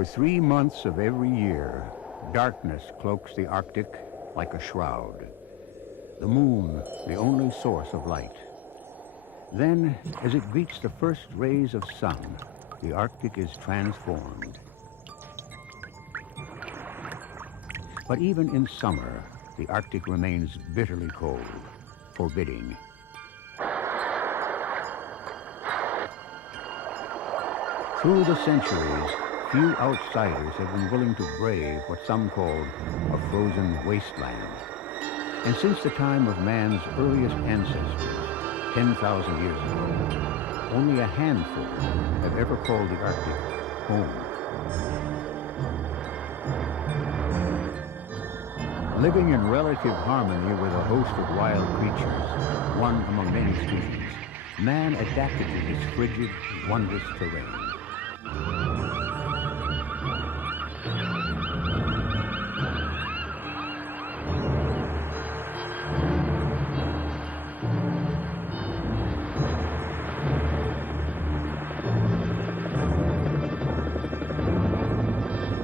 For 3 months of every year, darkness cloaks the Arctic like a shroud. The moon, the only source of light. Then, as it greets the first rays of sun, the Arctic is transformed. But even in summer, the Arctic remains bitterly cold, forbidding. Through the centuries, few outsiders have been willing to brave what some call a frozen wasteland. And since the time of man's earliest ancestors, 10,000 years ago, only a handful have ever called the Arctic home. Living in relative harmony with a host of wild creatures, one among many species, man adapted to this frigid, wondrous terrain.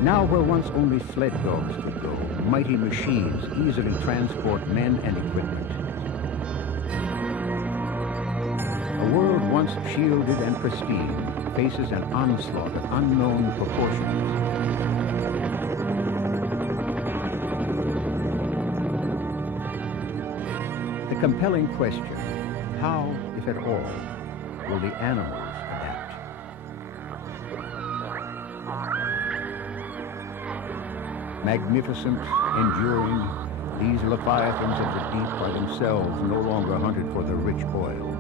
Now where once only sled dogs could go, mighty machines easily transport men and equipment. A world once shielded and pristine faces an onslaught of unknown proportions. The compelling question, how, if at all, will the animals adapt? Magnificent, enduring, these leviathans of the deep are themselves no longer hunted for their rich oil.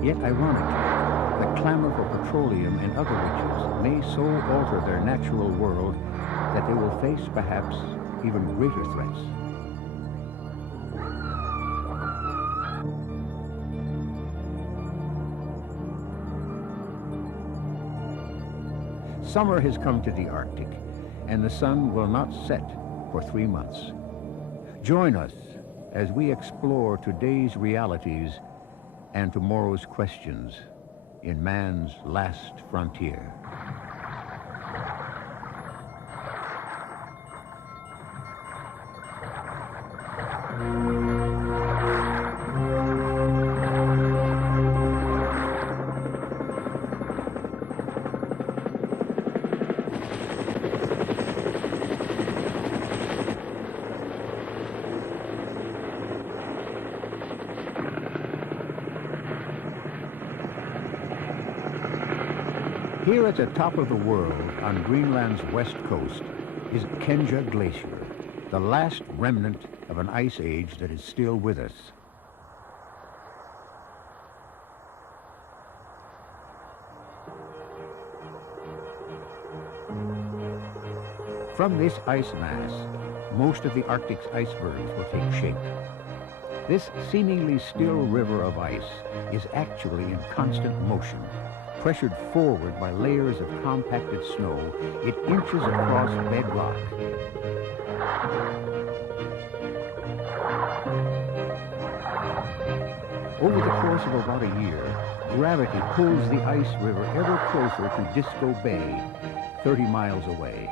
Yet ironically, the clamor for petroleum and other riches may so alter their natural world that they will face perhaps even greater threats. Summer has come to the Arctic, and the sun will not set for 3 months. Join us as we explore today's realities and tomorrow's questions in man's last frontier. Here at the top of the world, on Greenland's west coast, is Kendra Glacier, the last remnant of an ice age that is still with us. From this ice mass, most of the Arctic's icebergs will take shape. This seemingly still river of ice is actually in constant motion. Pressured forward by layers of compacted snow, it inches across bedrock. Over the course of about a year, gravity pulls the ice river ever closer to Disco Bay, 30 miles away.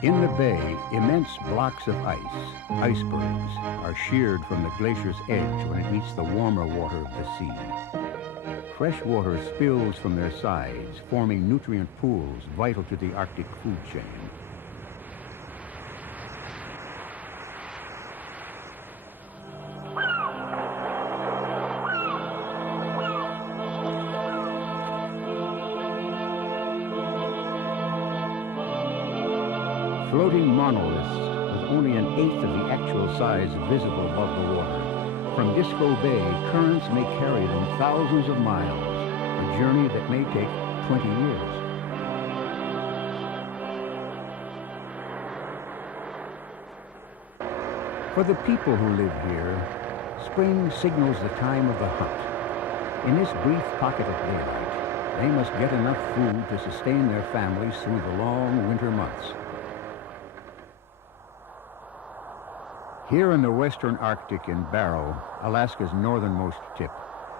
In the bay, immense blocks of ice, icebergs, are sheared from the glacier's edge when it meets the warmer water of the sea. Fresh water spills from their sides, forming nutrient pools vital to the Arctic food chain. Floating monoliths with only an eighth of the actual size visible above the water. From Disco Bay, currents may carry them thousands of miles, a journey that may take 20 years. For the people who live here, spring signals the time of the hunt. In this brief pocket of daylight, they must get enough food to sustain their families through the long winter months. Here in the western Arctic in Barrow, Alaska's northernmost tip,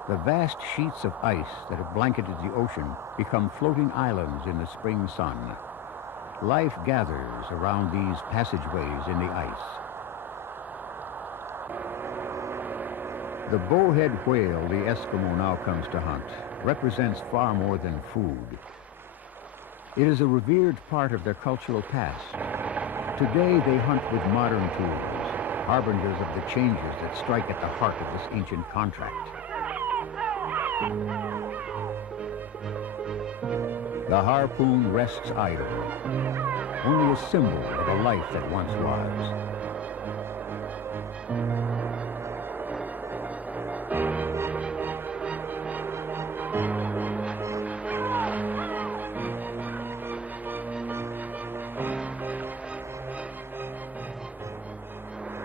The vast sheets of ice that have blanketed the ocean become floating islands in the spring sun. Life gathers around these passageways in the ice. The bowhead whale the Eskimo now comes to hunt represents far more than food. It is a revered part of their cultural past. Today they hunt with modern tools, harbingers of the changes that strike at the heart of this ancient contract. The harpoon rests idle, only a symbol of a life that once was.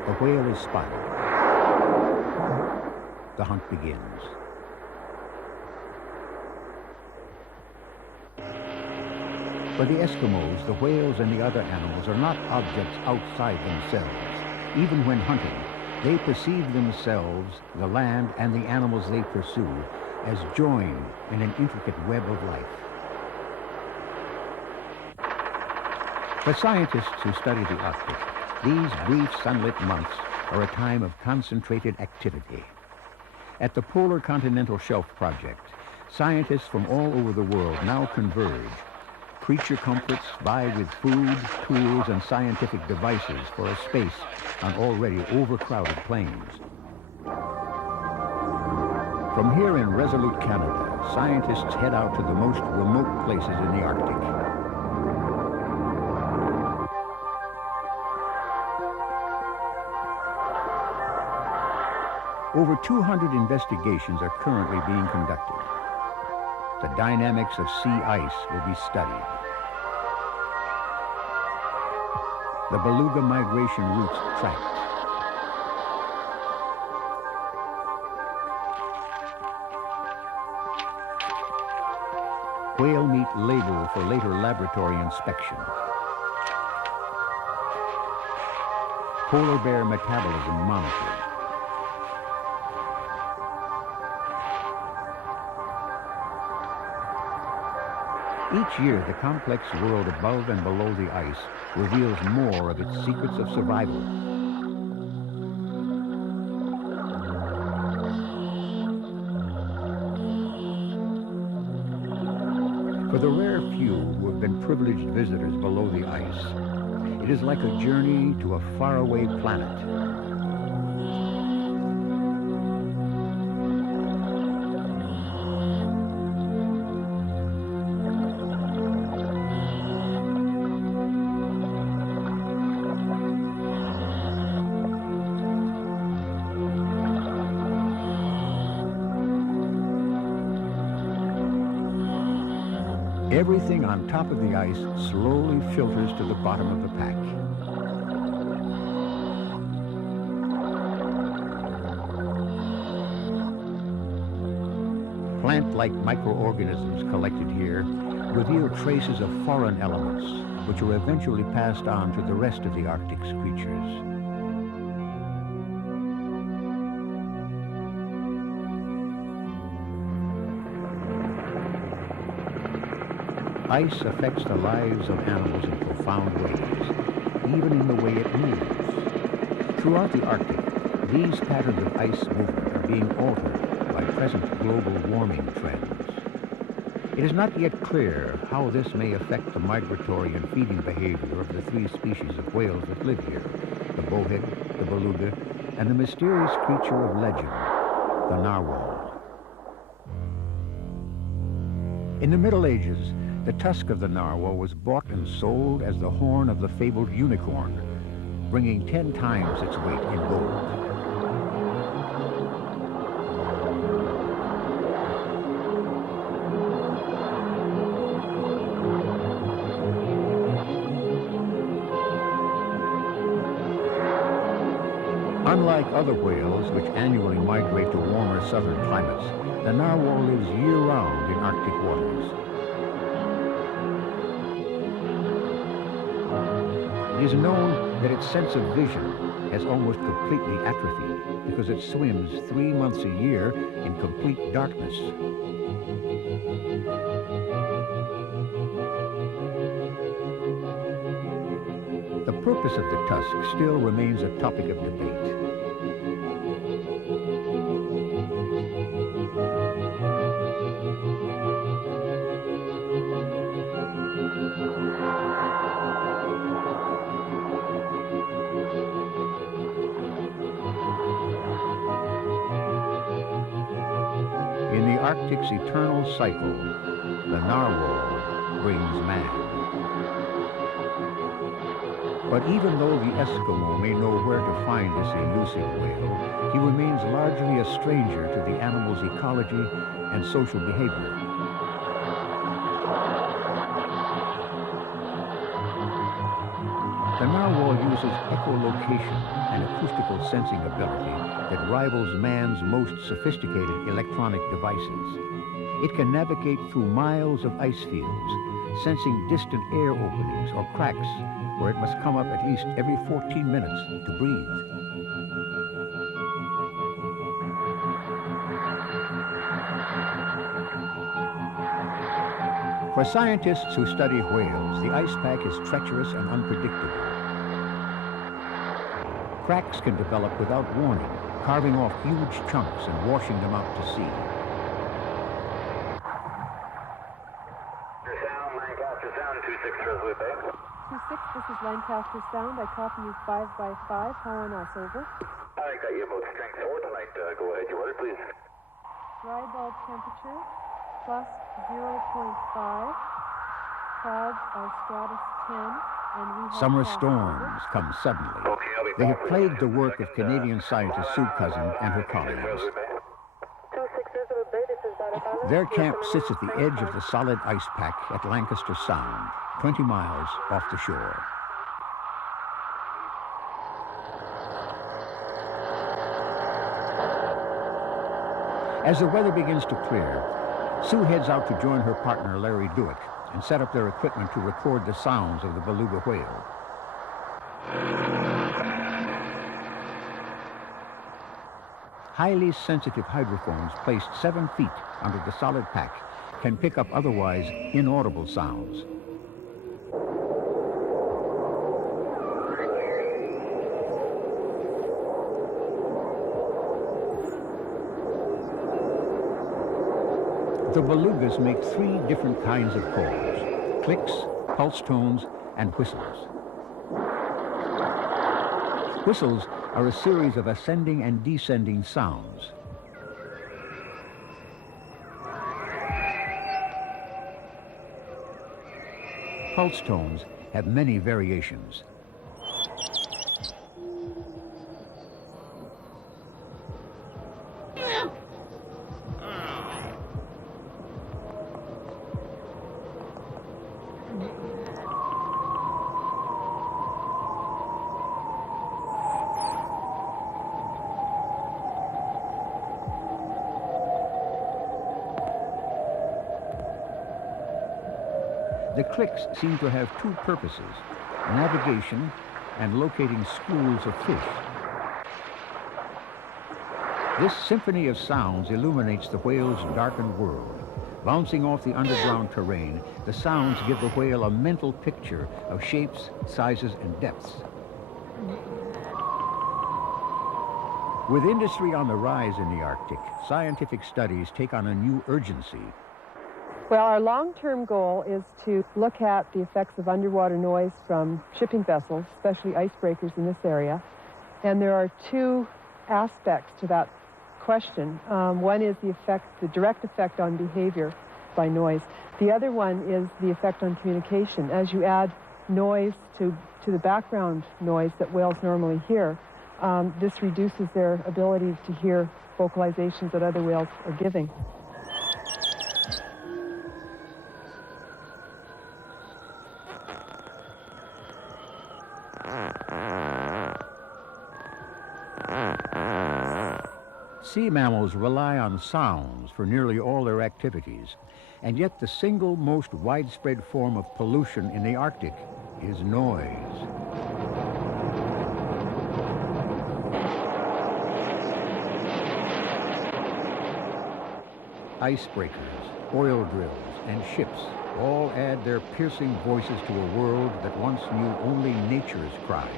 The whale is spotted. The hunt begins. For the Eskimos, the whales and the other animals are not objects outside themselves. Even when hunting, they perceive themselves, the land, and the animals they pursue as joined in an intricate web of life. For scientists who study the Arctic, these brief sunlit months are a time of concentrated activity. At the Polar Continental Shelf Project, scientists from all over the world now converge. Creature comforts vie with food, tools, and scientific devices for a space on already overcrowded plains. From here in resolute Canada, scientists head out to the most remote places in the Arctic. Over 200 investigations are currently being conducted. The dynamics of sea ice will be studied. The beluga migration routes tracked. Whale meat labeled for later laboratory inspection. Polar bear metabolism monitored. Each year, the complex world above and below the ice reveals more of its secrets of survival. For the rare few who have been privileged visitors below the ice, it is like a journey to a faraway planet. Everything on top of the ice slowly filters to the bottom of the pack. Plant-like microorganisms collected here reveal traces of foreign elements, which are eventually passed on to the rest of the Arctic's creatures. Ice affects the lives of animals in profound ways, even in the way it moves. Throughout the Arctic, these patterns of ice movement are being altered by present global warming trends. It is not yet clear how this may affect the migratory and feeding behavior of the three species of whales that live here, the bowhead, the beluga, and the mysterious creature of legend, the narwhal. In the Middle Ages, the tusk of the narwhal was bought and sold as the horn of the fabled unicorn, bringing 10 times its weight in gold. Unlike other whales, which annually migrate to warmer southern climates, the narwhal lives year-round in Arctic waters. It is known that its sense of vision has almost completely atrophied because it swims 3 months a year in complete darkness. The purpose of the tusk still remains a topic of debate. In the Arctic's eternal cycle, the narwhal brings man. But even though the Eskimo may know where to find this elusive whale, he remains largely a stranger to the animal's ecology and social behavior. The narwhal uses echolocation, an acoustical sensing ability that rivals man's most sophisticated electronic devices. It can navigate through miles of ice fields, sensing distant air openings or cracks where it must come up at least every 14 minutes to breathe. For scientists who study whales, the ice pack is treacherous and unpredictable. Cracks can develop without warning, carving off huge chunks and washing them out to sea. Sound, Lancaster Sound, 26 Resolute Bay. 26, this is Lancaster Sound. I copy you 5 by 5. How on us, over? I got you about strength 4 tonight. Go ahead, your order, please. Dry bulb temperature, plus 0.5. Clouds are stratus 10, and we have... Summer storms come suddenly. Okay, I'll be They back have with plagued you. the work of Canadian scientist Sue Cousin and her colleagues. 26 Resolute Bay, this is Donna. Their camp sits at the edge of the solid ice pack at Lancaster Sound, 20 miles off the shore. As the weather begins to clear, Sue heads out to join her partner Larry Dewick and set up their equipment to record the sounds of the beluga whale. Highly sensitive hydrophones placed 7 feet under the solid pack can pick up otherwise inaudible sounds. The belugas make 3 different kinds of calls: clicks, pulse tones, and whistles. Whistles are a series of ascending and descending sounds. Pulse tones have many variations. The clicks seem to have 2 purposes: navigation and locating schools of fish. This symphony of sounds illuminates the whale's darkened world. Bouncing off the underground terrain, the sounds give the whale a mental picture of shapes, sizes, and depths. With industry on the rise in the Arctic, scientific studies take on a new urgency. Well, our long-term goal is to look at the effects of underwater noise from shipping vessels, especially icebreakers in this area. And there are 2 aspects to that question. One is the direct effect on behavior by noise. The other one is the effect on communication. As you add noise to the background noise that whales normally hear, this reduces their ability to hear vocalizations that other whales are giving. Sea mammals rely on sounds for nearly all their activities, and yet the single most widespread form of pollution in the Arctic is noise. Icebreakers, oil drills, and ships all add their piercing voices to a world that once knew only nature's cries.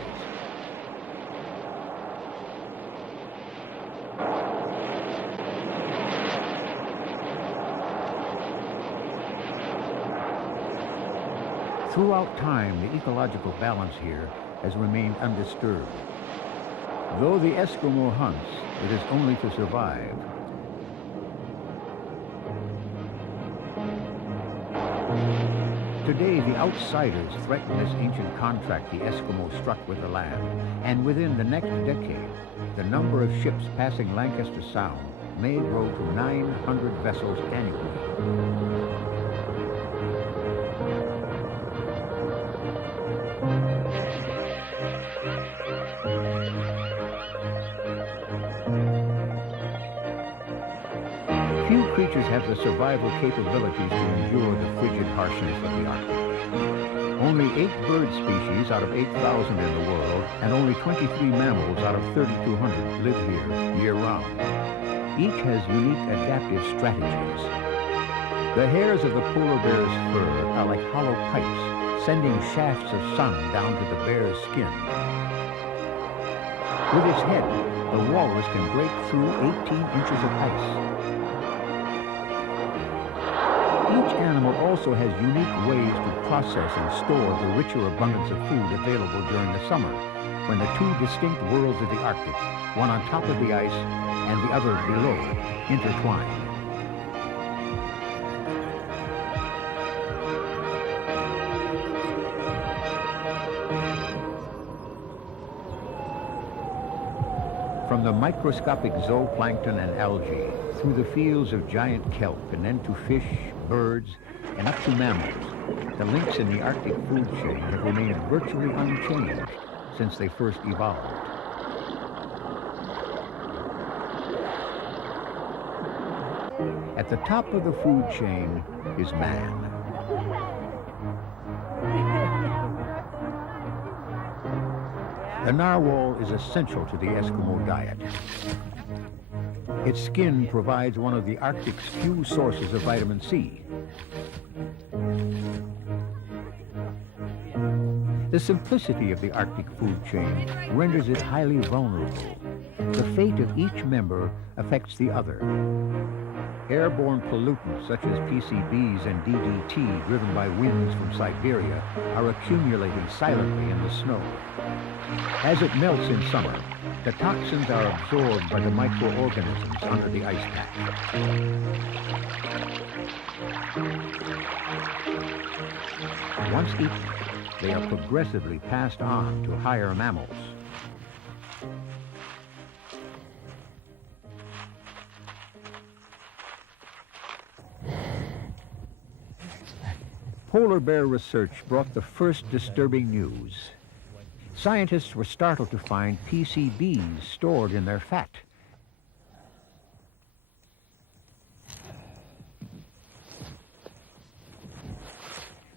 Throughout time, the ecological balance here has remained undisturbed. Though the Eskimo hunts, it is only to survive. Today, the outsiders threaten this ancient contract the Eskimo struck with the land, and within the next decade, the number of ships passing Lancaster Sound may grow to 900 vessels annually. Few creatures have the survival capabilities to endure the frigid harshness of the Arctic. Only 8 bird species out of 8,000 in the world, and only 23 mammals out of 3,200 live here year-round. Each has unique adaptive strategies. The hairs of the polar bear's fur are like hollow pipes, sending shafts of sun down to the bear's skin. With its head, the walrus can break through 18 inches of ice. Each animal also has unique ways to process and store the richer abundance of food available during the summer, when the two distinct worlds of the Arctic, one on top of the ice and the other below, intertwine. From the microscopic zooplankton and algae, through the fields of giant kelp, and then to fish, birds, and up to mammals, the links in the Arctic food chain have remained virtually unchanged since they first evolved. At the top of the food chain is man. The narwhal is essential to the Eskimo diet. Its skin provides one of the Arctic's few sources of vitamin C. The simplicity of the Arctic food chain renders it highly vulnerable. The fate of each member affects the other. Airborne pollutants such as PCBs and DDT driven by winds from Siberia are accumulating silently in the snow. As it melts in summer, the toxins are absorbed by the microorganisms under the ice pack. Once eaten, they are progressively passed on to higher mammals. Polar bear research brought the first disturbing news. Scientists were startled to find PCBs stored in their fat.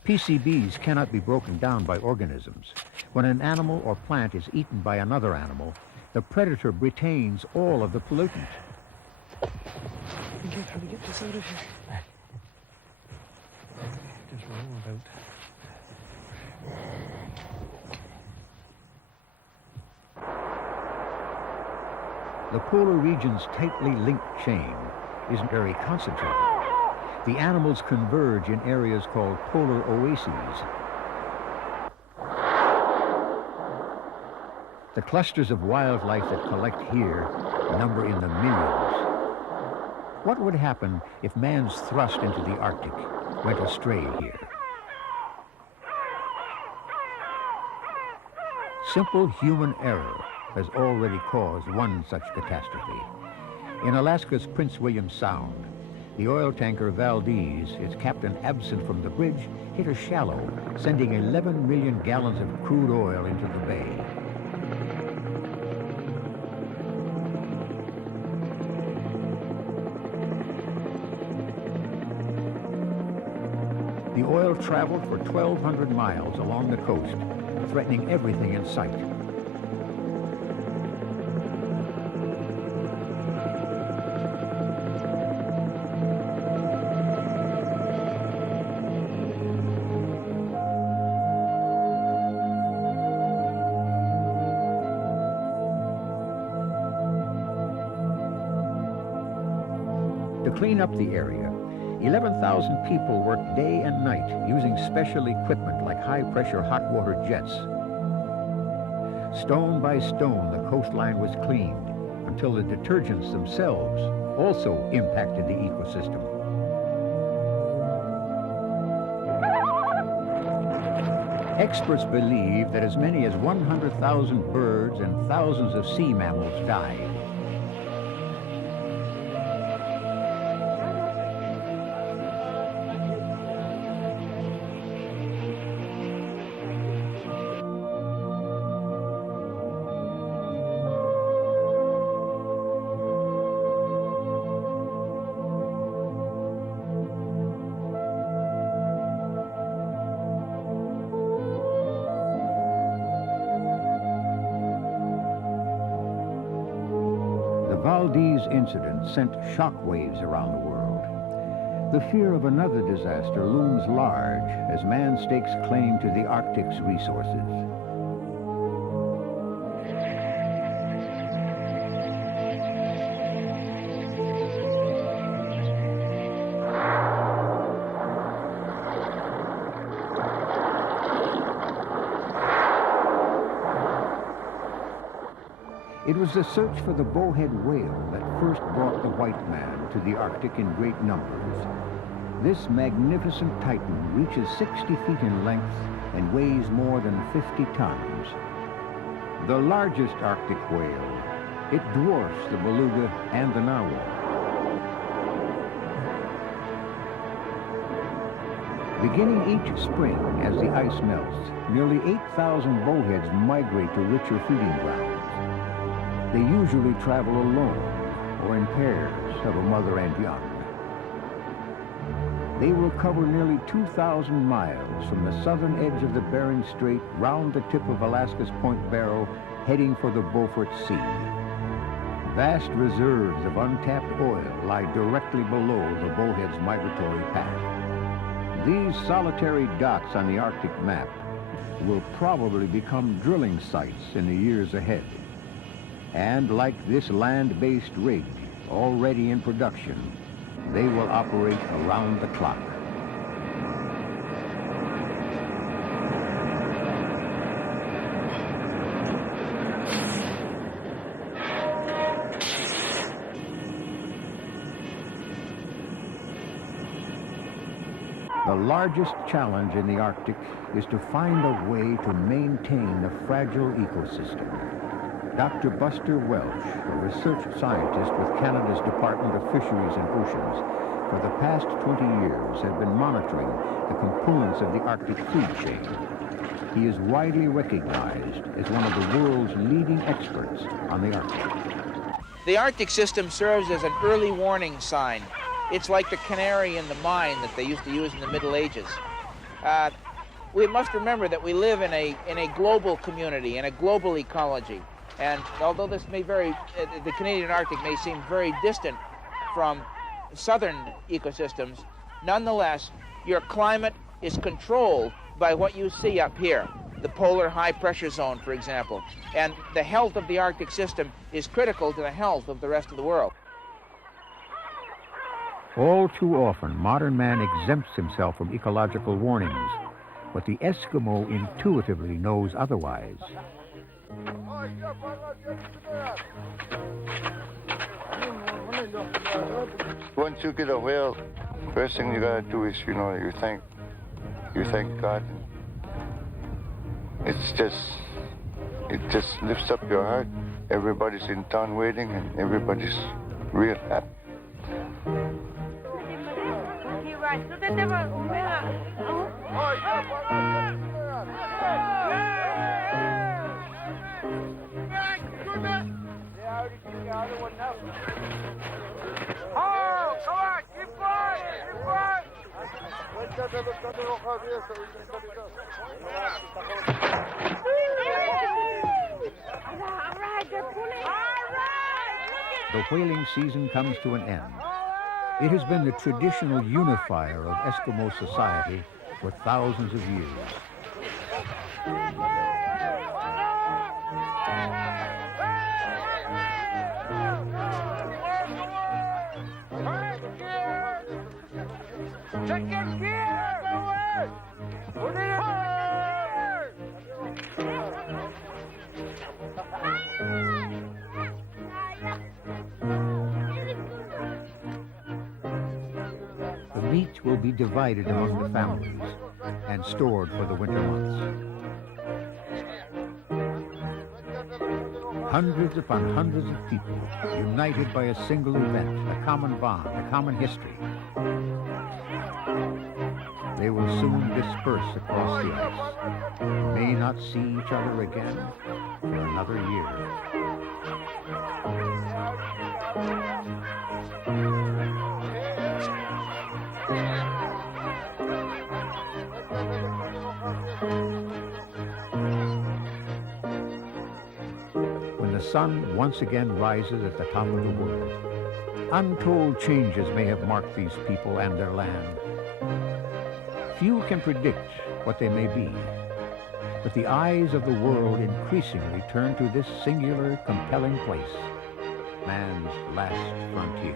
PCBs cannot be broken down by organisms. When an animal or plant is eaten by another animal, the predator retains all of the pollutant. How to get this out of here? Just roll about. The polar region's tightly linked chain is very concentrated. The animals converge in areas called polar oases. The clusters of wildlife that collect here number in the millions. What would happen if man's thrust into the Arctic went astray here? Simple human error has already caused one such catastrophe. In Alaska's Prince William Sound, the oil tanker Baldies, its captain absent from the bridge, hit a shallow, sending 11 million gallons of crude oil into the bay. The oil traveled for 1,200 miles along the coast, threatening everything in sight. To clean up the area, 11,000 people worked day and night using special equipment like high-pressure hot water jets. Stone by stone, the coastline was cleaned until the detergents themselves also impacted the ecosystem. Experts believe that as many as 100,000 birds and thousands of sea mammals died. The Baldies Incident sent shockwaves around the world. The fear of another disaster looms large as man stakes claim to the Arctic's resources. It was the search for the Bowhead Whale that first brought the white man to the Arctic in great numbers. This magnificent titan reaches 60 feet in length and weighs more than 50 tons. The largest Arctic whale, it dwarfs the beluga and the narwhal. Beginning each spring as the ice melts, nearly 8,000 bowheads migrate to richer feeding grounds. They usually travel alone or in pairs of a mother and young. They will cover nearly 2,000 miles from the southern edge of the Bering Strait round the tip of Alaska's Point Barrow, heading for the Beaufort Sea. Vast reserves of untapped oil lie directly below the bowhead's migratory path. These solitary dots on the Arctic map will probably become drilling sites in the years ahead. And like this land-based rig, already in production, they will operate around the clock. The largest challenge in the Arctic is to find a way to maintain the fragile ecosystem. Dr. Buster Welch, a research scientist with Canada's Department of Fisheries and Oceans, for the past 20 years has been monitoring the components of the Arctic food chain. He is widely recognized as one of the world's leading experts on the Arctic. The Arctic system serves as an early warning sign. It's like the canary in the mine that they used to use in the Middle Ages. We must remember that we live in a global community, in a global ecology. And although this may the Canadian Arctic may seem very distant from southern ecosystems, nonetheless, your climate is controlled by what you see up here, the polar high pressure zone, for example. And the health of the Arctic system is critical to the health of the rest of the world. All too often, modern man exempts himself from ecological warnings, but the Eskimo intuitively knows otherwise. Once you get a whale, first thing you gotta do is, you thank God. It just lifts up your heart. Everybody's in town waiting, and everybody's real happy. Oh, come on, keep flying, keep flying. The whaling season comes to an end. It has been the traditional unifier of Eskimo society for thousands of years. The meat will be divided among the families and stored for the winter months. Hundreds upon hundreds of people, united by a single event, a common bond, a common history. They will soon disperse across the ice, may not see each other again for another year. When the sun once again rises at the top of the world, untold changes may have marked these people and their land. Few can predict what they may be, but the eyes of the world increasingly turn to this singular, compelling place, man's last frontier.